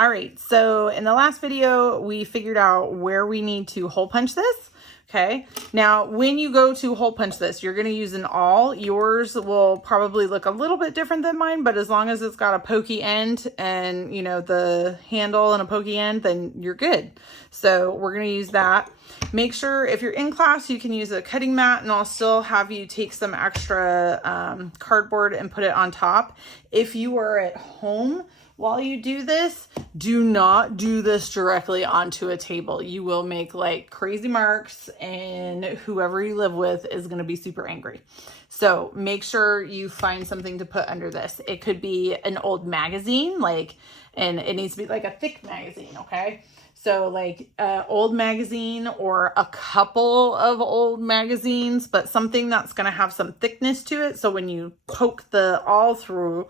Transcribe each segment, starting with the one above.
All right, so in the last video, we figured out where we need to hole punch this. Okay, now when you go to hole punch this, you're going to use an awl. Yours will probably look a little bit different than mine, but as long as it's got a pokey end and, you know, the handle and a pokey end, then you're good. So we're going to use that. Make sure if you're in class, you can use a cutting mat, and I'll still have you take some extra cardboard and put it on top. If you are at home, while you do this, do not do this directly onto a table. You will make like crazy marks, and whoever you live with is going to be super angry. So make sure you find something to put under this. It could be an old magazine, and it needs to be like a thick magazine, okay? So like an old magazine or a couple of old magazines, but something that's going to have some thickness to it. So when you poke the awl through,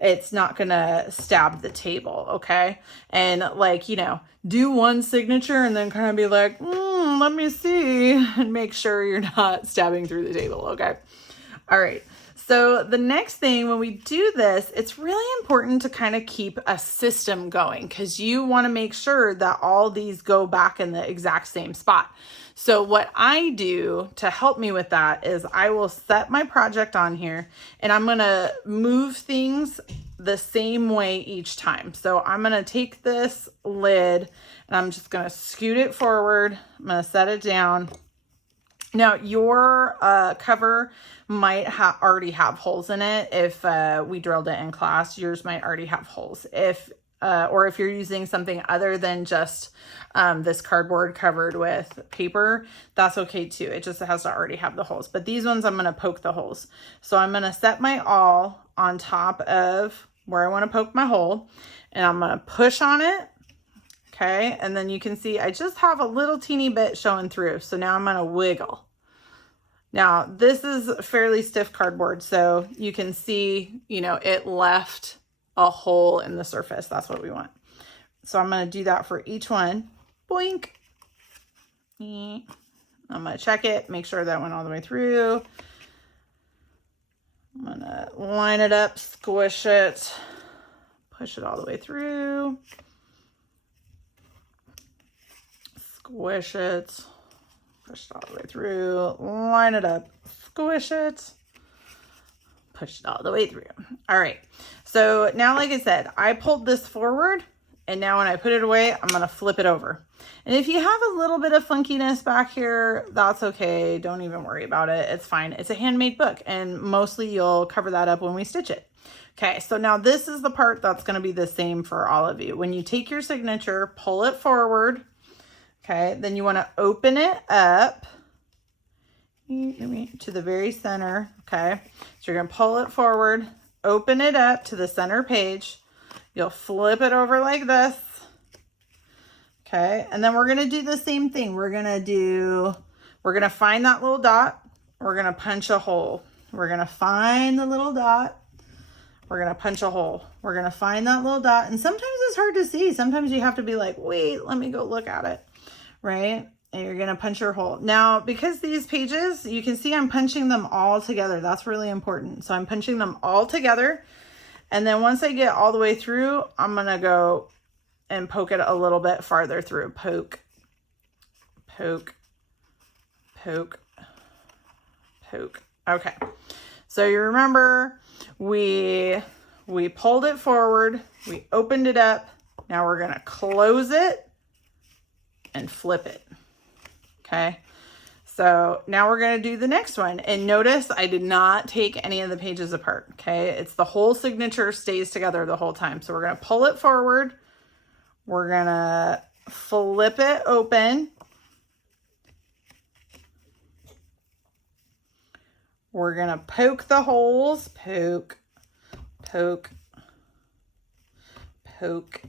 it's not gonna stab the table, okay? And like, you know, do one signature and then kind of be like, let me see, and make sure you're not stabbing through the table, okay? All right, so the next thing when we do this, it's really important to kind of keep a system going, because you wanna make sure that all these go back in the exact same spot. So what I do to help me with that is I will set my project on here, and I'm going to move things the same way each time. So I'm going to take this lid and I'm just going to scoot it forward. I'm going to set it down. Now your cover might already have holes in it. If we drilled it in class, yours might already have holes. Or if you're using something other than just this cardboard covered with paper, that's okay too. It just has to already have the holes. But these ones, I'm going to poke the holes. So I'm going to set my awl on top of where I want to poke my hole, and I'm going to push on it. Okay. And then you can see I just have a little teeny bit showing through. So now I'm going to wiggle. Now this is fairly stiff cardboard, so you can see, you know, it left a hole in the surface. That's what we want. So I'm going to do that for each one. Boink. I'm going to check it, make sure that went all the way through. I'm going to line it up, squish it, push it all the way through. Squish it, push it all the way through, line it up, squish it, push it all the way through. All right. So now, like I said, I pulled this forward, and now when I put it away, I'm going to flip it over. And if you have a little bit of funkiness back here, that's okay. Don't even worry about it. It's fine. It's a handmade book, and mostly you'll cover that up when we stitch it. Okay. So now this is the part that's going to be the same for all of you. When you take your signature, pull it forward. Okay. Then you want to open it up to the very center. Okay. So you're going to pull it forward, open it up to the center page. You'll flip it over like this. Okay. And then we're going to do the same thing. We're going to find that little dot. We're going to punch a hole. We're going to find the little dot. We're going to punch a hole. We're going to find that little dot. And sometimes it's hard to see. Sometimes you have to be like, wait, let me go look at it. Right? And you're going to punch your hole. Now, because these pages, you can see I'm punching them all together. That's really important. So I'm punching them all together. And then once I get all the way through, I'm going to go and poke it a little bit farther through. Poke, poke, poke, poke. Okay. So you remember we pulled it forward. We opened it up. Now we're going to close it and flip it. Okay. So now we're going to do the next one. And notice I did not take any of the pages apart. Okay. It's the whole signature stays together the whole time. So we're going to pull it forward. We're going to flip it open. We're going to poke the holes. Poke, poke, poke,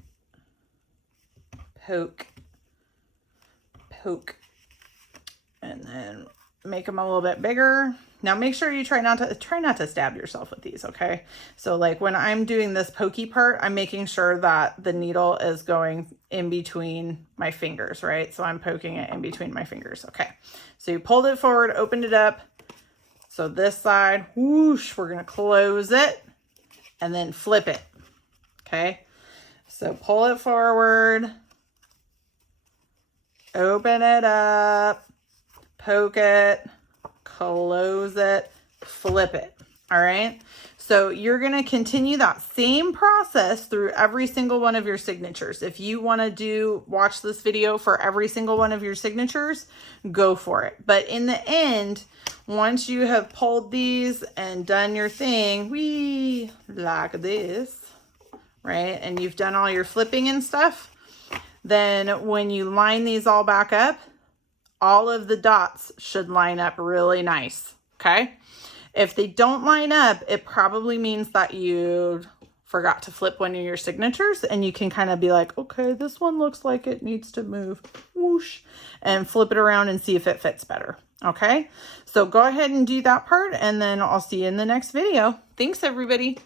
poke, poke, and then make them a little bit bigger. Now make sure you try not to stab yourself with these, okay? So like when I'm doing this pokey part, I'm making sure that the needle is going in between my fingers, right? So I'm poking it in between my fingers, okay? So you pulled it forward, opened it up. So this side, whoosh, we're gonna close it and then flip it, okay? So pull it forward, open it up, poke it, close it, flip it. All right. So you're going to continue that same process through every single one of your signatures. If you want to watch this video for every single one of your signatures, go for it. But in the end, once you have pulled these and done your thing, like this, right? And you've done all your flipping and stuff, then when you line these all back up, all of the dots should line up really nice, okay? If they don't line up, it probably means that you forgot to flip one of your signatures, and you can kind of be like, okay, this one looks like it needs to move, whoosh, and flip it around and see if it fits better, okay? So go ahead and do that part, and then I'll see you in the next video. Thanks, everybody.